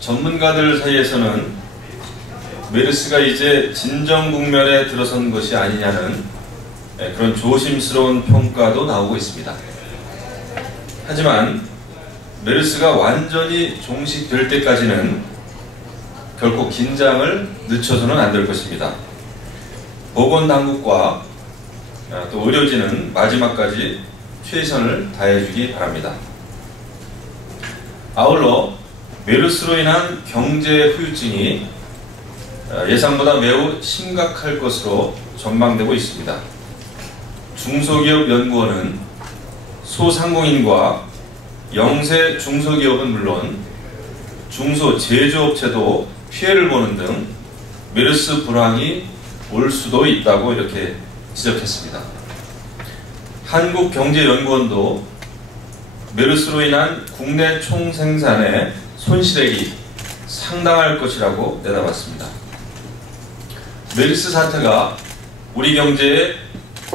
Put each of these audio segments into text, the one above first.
전문가들 사이에서는 메르스가 이제 진정 국면에 들어선 것이 아니냐는 그런 조심스러운 평가도 나오고 있습니다. 하지만 메르스가 완전히 종식될 때까지는 결코 긴장을 늦춰서는 안 될 것입니다. 보건당국과 또 의료진은 마지막까지 최선을 다해주기 바랍니다. 아울러 메르스로 인한 경제 후유증이 예상보다 매우 심각할 것으로 전망되고 있습니다. 중소기업연구원은 소상공인과 영세 중소기업은 물론 중소제조업체도 피해를 보는 등 메르스 불황이 올 수도 있다고 이렇게 지적했습니다. 한국경제연구원도 메르스로 인한 국내 총생산의 손실액이 상당할 것이라고 내다봤습니다. 메르스 사태가 우리 경제에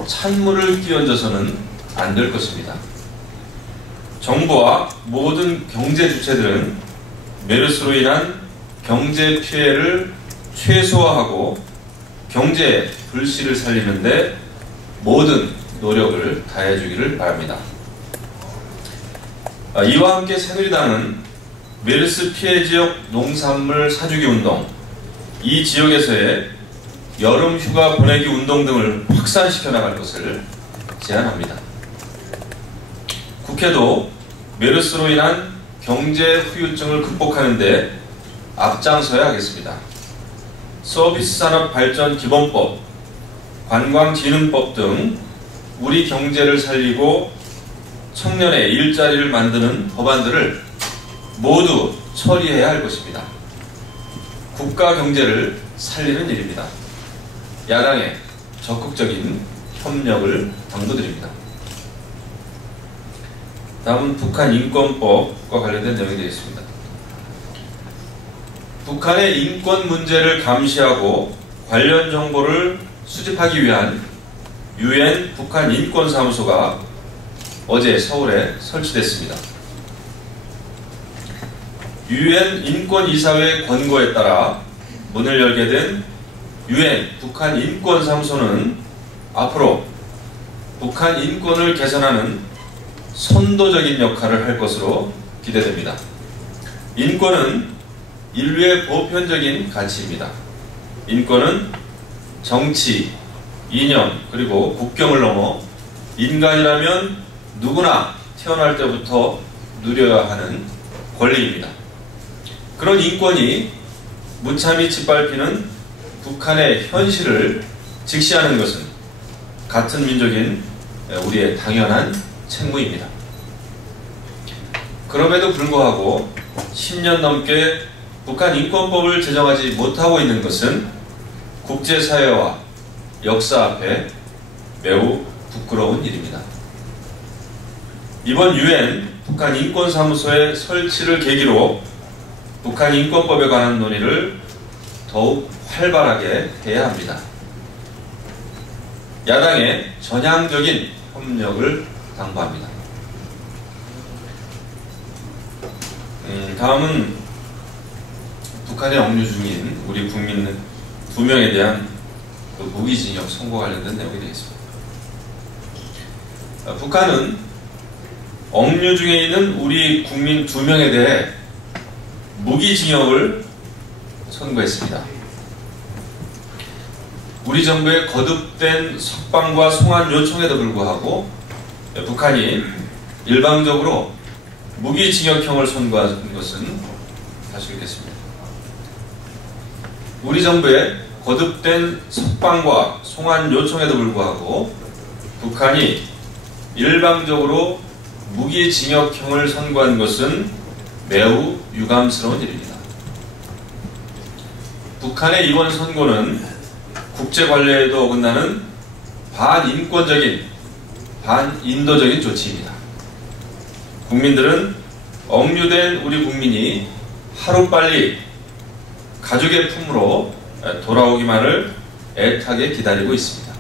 찬물을 끼얹어서는 안 될 것입니다. 정부와 모든 경제 주체들은 메르스로 인한 경제 피해를 최소화하고 경제의 불씨를 살리는데 모든 노력을 다해주기를 바랍니다. 이와 함께 새누리당은 메르스 피해 지역 농산물 사주기 운동, 이 지역에서의 여름 휴가 보내기 운동 등을 확산시켜 나갈 것을 제안합니다. 국회도 메르스로 인한 경제 후유증을 극복하는 데 앞장서야 하겠습니다. 서비스산업발전기본법, 관광진흥법 등 우리 경제를 살리고 청년의 일자리를 만드는 법안들을 모두 처리해야 할 것입니다. 국가 경제를 살리는 일입니다. 야당의 적극적인 협력을 당부드립니다. 다음은 북한 인권법과 관련된 내용이 되겠습니다. 북한의 인권 문제를 감시하고 관련 정보를 수집하기 위한 UN 북한 인권사무소가 어제 서울에 설치됐습니다. UN 인권이사회 권고에 따라 문을 열게 된 UN 북한 인권사무소는 앞으로 북한 인권을 개선하는 선도적인 역할을 할 것으로 기대됩니다. 인권은 인류의 보편적인 가치입니다. 인권은 정치, 이념, 그리고 국경을 넘어 인간이라면 누구나 태어날 때부터 누려야 하는 권리입니다. 그런 인권이 무참히 짓밟히는 북한의 현실을 직시하는 것은 같은 민족인 우리의 당연한 책무입니다. 그럼에도 불구하고 10년 넘게 북한 인권법을 제정하지 못하고 있는 것은 국제사회와 역사 앞에 매우 부끄러운 일입니다. 이번 UN 북한 인권사무소의 설치를 계기로 북한 인권법에 관한 논의를 더욱 활발하게 해야 합니다. 야당의 전향적인 협력을 당부합니다. 다음은 북한에 억류 중인 우리 국민 2명에 대한 무기징역 선고와 관련된 내용이 되겠습니다. 북한은 억류 중에 있는 우리 국민 2명에 대해 무기징역을 선고했습니다. 우리 정부의 거듭된 석방과 송환 요청에도 불구하고 북한이 일방적으로 무기징역형을 선고한 것은 아시겠습니다. 우리 정부의 거듭된 석방과 송환 요청에도 불구하고 북한이 일방적으로 무기징역형을 선고한 것은 매우 유감스러운 일입니다. 북한의 이번 선고는 국제관례에도 어긋나는 반인권적인, 반인도적인 조치입니다. 국민들은 억류된 우리 국민이 하루빨리 가족의 품으로 돌아오기만을 애타게 기다리고 있습니다.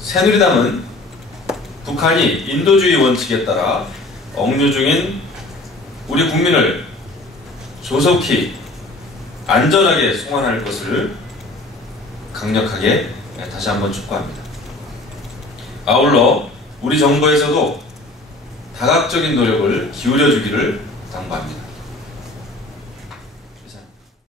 새누리당은 북한이 인도주의 원칙에 따라 억류 중인 우리 국민을 조속히 안전하게 송환할 것을 강력하게 다시 한번 촉구합니다. 아울러 우리 정부에서도 다각적인 노력을 기울여 주기를 당부합니다.